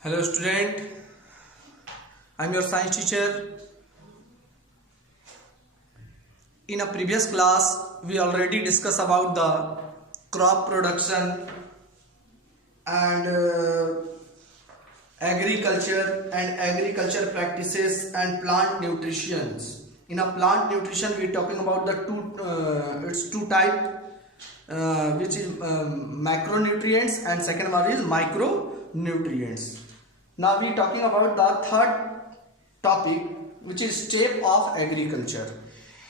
Hello student, I am your science teacher. In a previous class we already discussed about the crop production and agriculture practices and plant nutrition. In a plant nutrition we are talking about the two type which is macronutrients and second one is micronutrients. Now we are talking about the third topic, which is step of agriculture.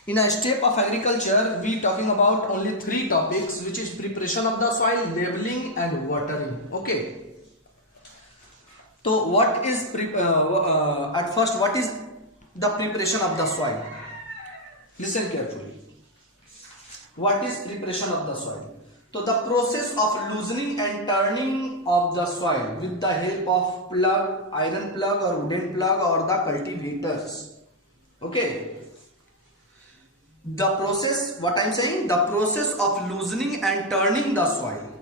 In a step of agriculture we are talking about only three topics, which is preparation of the soil, leveling and watering. Okay, so what is at first what is the preparation of the soil? Listen carefully. What is preparation of the soil? So the process of loosening and turning of the soil with the help of plug, iron plug or wooden plug or the cultivators. Okay. The process, what I am saying, the process of loosening and turning the soil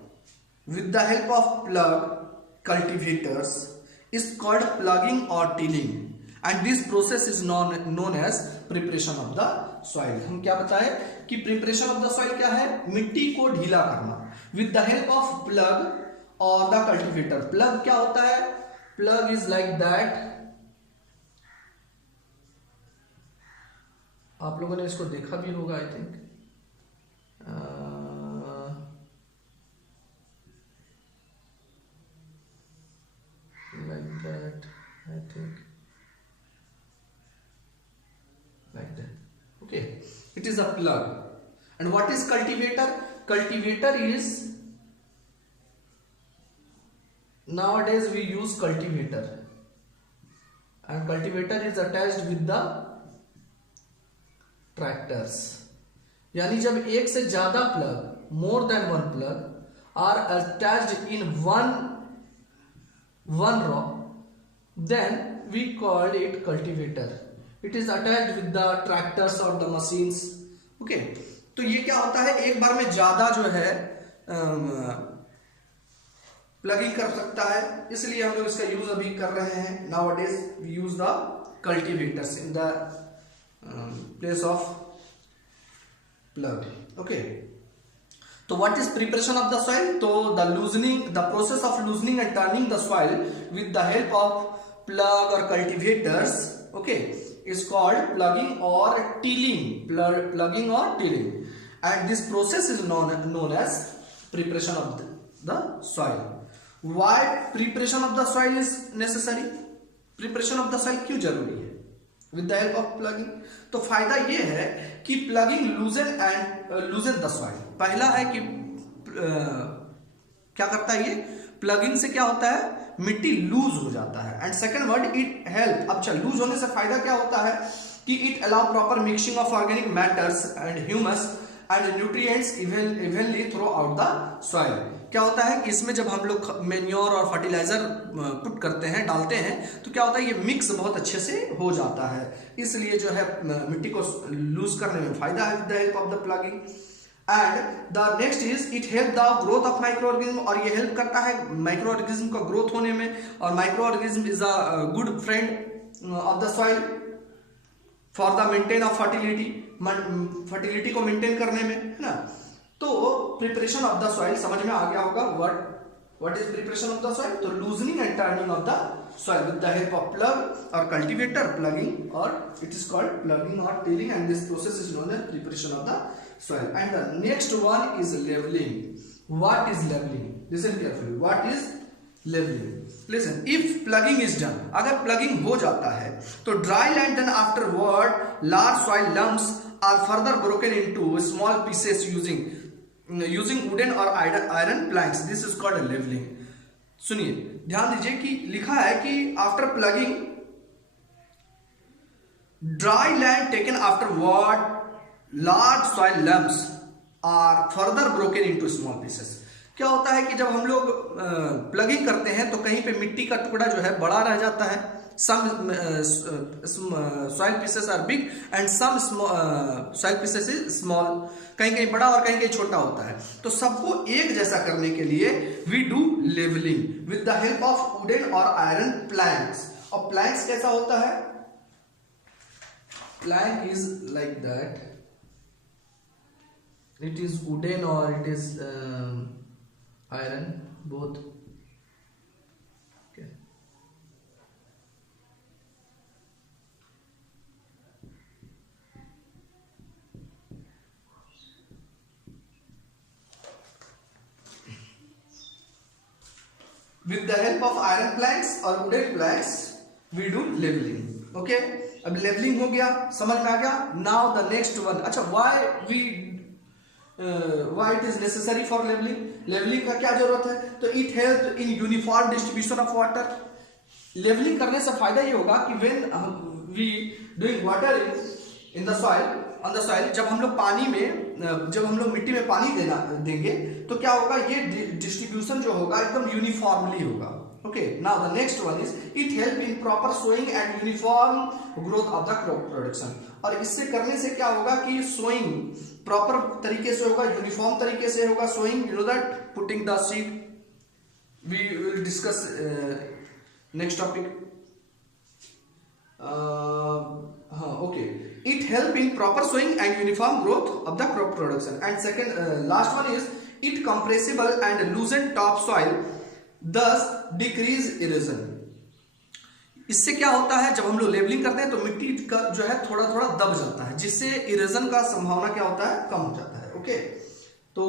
with the help of plug, cultivators is called plugging or tilling, and this process is known as preparation of the soil. हम क्या बताएं कि preparation of the soil क्या है? मिट्टी को ढीला करना with the help of plug or the cultivator. Plug क्या होता है? Plug is like that. आप लोगों ने इसको देखा भी होगा, I think. Like that, I think. Like that. Okay, it is a plug. And what is cultivator? Cultivator is, nowadays we use cultivator, and cultivator is attached with the tractors. यानी जब एक से ज्यादा plug, more than one plug are attached in one row, then we call it cultivator. It is attached with the tractors or the machines. Okay, तो ये क्या होता है, एक बार में ज्यादा जो है प्लगिंग कर सकता है, इसलिए हम लोग इसका यूज अभी कर रहे हैं. Nowadays we use the cultivators in the place of plug. Okay, so what is preparation of the soil? So the process of loosening and turning the soil with the help of plug or cultivators, okay, is called plugging or tilling. Plugging or tilling, and this process is known as preparation of the soil. Why preparation of the soil is necessary? Preparation of the soil क्यों जरूरी है? With the help of plugging. तो फायदा ये है कि plugging loosen the soil. पहला है कि क्या करता है ये? प्लगिंग से क्या होता है, मिट्टी लूज हो जाता है. And second word, it help. अब चल, लूज होने से फायदा क्या होता है कि it allow proper mixing of organic matters and humus and nutrients evenly through out the soil. क्या होता है कि इसमें जब हम लोग मेन्योर और फर्टिलाइजर पुट करते हैं, डालते हैं, तो क्या होता है, ये मिक्स बहुत अच्छे से हो जाता है. इसलिए जो है मिट्टी को लूज करने में फायदा है with the help of the plugging. And the next is it help the growth of micro organism, और ये हेल्प करता है माइक्रो ऑर्गेनिज्म का ग्रोथ होने में. और micro organism is a good friend of the soil for the maintain of fertility को मेंटेन करने में, है ना. तो प्रिपरेशन ऑफ द सॉइल समझ में आ गया होगा. What is preparation of the soil? तो loosening and turning of the soil with the help of plug or cultivator, plugging, or it is called plugging or tilling, and this process is known as preparation of the soil. And the next one is leveling. What is leveling? Listen carefully. What is leveling? Listen, if plugging is done, अगर plugging हो जाता है, तो dry land then afterward large soil lumps are further broken into small pieces using wooden or iron planks. This is called leveling. सुनिए, ध्यान दीजिए कि लिखा है कि after ploughing dry land taken afterward large soil lumps are further broken into small pieces. क्या होता है कि जब हम लोग प्लगिंग करते हैं तो कहीं पे मिट्टी का टुकड़ा जो है बड़ा रह जाता है, some soil pieces are big and some soil pieces is small, कहीं कहीं बड़ा और कहीं कहीं छोटा होता है। तो सबको एक जैसा करने के लिए we do levelling with the help of wooden और आयरन प्लैंक्स। और प्लैंक्स कैसा होता है? Plank is like that, it is wooden or it is iron, both. Okay. With the help of iron planks or wooden planks we do leveling. Okay, अब leveling हो गया, समझ में आ गया। Now the next one, अच्छा why it is necessary for leveling? Leveling का क्या जरूरत है? तो it helps in uniform distribution of water. Levelling करने से फायदा ये होगा कि when we doing watering in the soil, on the soil, जब हम लोग पानी में, जब हम लोग मिट्टी में पानी देंगे तो क्या होगा, ये डिस्ट्रीब्यूशन जो होगा एकदम यूनिफॉर्मली होगा। Okay, now the next one is it help in proper sowing and uniform growth of the crop production. और इससे करने से क्या होगा कि सोइंग प्रॉपर तरीके से होगा, यूनिफॉर्म तरीके से होगा sowing, you know that putting the seed. We will discuss next topic. हाँ, okay, it help in proper sowing and uniform growth of the crop production. And second last one is it compressible and loosen top soil, thus decrease erosion। इससे क्या होता है, जब हम लोग लेवलिंग करते हैं तो मिट्टी का जो है थोड़ा थोड़ा दब जाता है, जिससे इरोजन का संभावना क्या होता है, कम हो जाता है। ओके, तो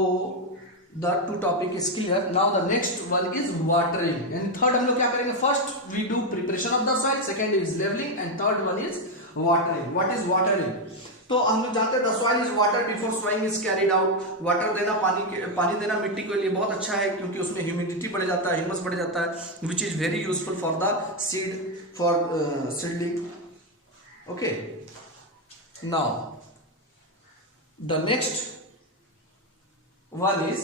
the two topic is clear. Now the next one is watering and third हम लोग क्या करेंगे, first we do preparation of the soil, second is levelling and third one is watering. What is watering? तो हम लोग जानते हैं the soil is water before sowing is carried out. Water देना, पानी देना मिट्टी के लिए बहुत अच्छा है, क्योंकि उसमें ह्यूमिडिटी बढ़ जाता है, ह्यूमस बढ़ जाता है, which is very useful for the seed, for seedling. Okay, now the next one is